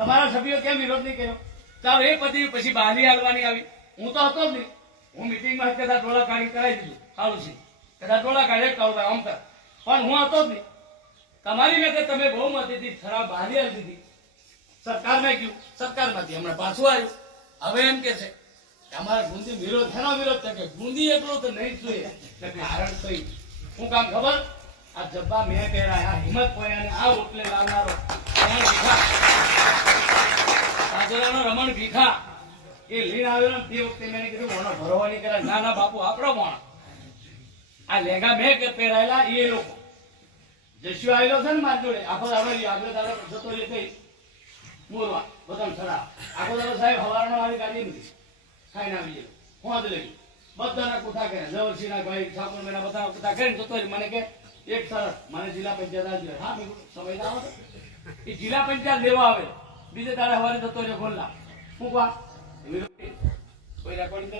તમારા સભ્યો કેમ વિરોધ નહીં કર્યો? ચાલો, એ પછી પછી બહારી હાલવાની આવી. હું તો હતો જ નહીં. હું મિટિંગમાં કદાચ ટોળા કાઢી કરાવી દીધું. સારું છે. કદાચ ટોળા કાઢે કહું આમ કર પણ હું હતો જ નહીં. તમારી મેં તમે બહુ મતીથી ખરાબ બહારી હાલી દીધી. સરકારમાં ગયું. સરકારમાંથી હમણાં પાછું આવ્યું. હવે એમ કે છે અમારા ગુંદી વિરોધ, એનો વિરોધ છે કે ગુંદી એટલો તો નહીં જોઈએ. કારણ તો. શું કામ ખબર? આ જબ્બા મેં પહેરાયા, હિંમત પોયાને, આ ઓટલે લાવનારો રમણ ભીખા સાજરાનો રમણ ભીખા. એ લઈને આવેલો તે વખતે મેં કીધું, મોનો ભરવાની કરે. ના બાપુ, આપણો મોણો. આ લેગા મેં પહેરાયેલા એ લોકો. જશુ આવેલો છે ને મારી જોડે, આખો દાડો આગળ દાડો જતો રહે થઈ મોરવા, બધાને સડા આખો દાડો સાહેબ હવારનો મારી ગાડી નથી ખાઈને આવી જાય હોદ લઈ બધાના કુથા કરે જવરસિંહના ભાઈ ઠાકોર મેના બધા કુથા કરીને જતો મને કે, એક સરસ. મને જિલ્લા પંચાયત આવજો હા, મેં સમય આવે એ જિલ્લા પંચાયત લેવા આવે. બીજે દાડે હવારે જતો રહ્યો ખોલ્લા હું કા કોઈ રેકોર્ડિંગ કરો?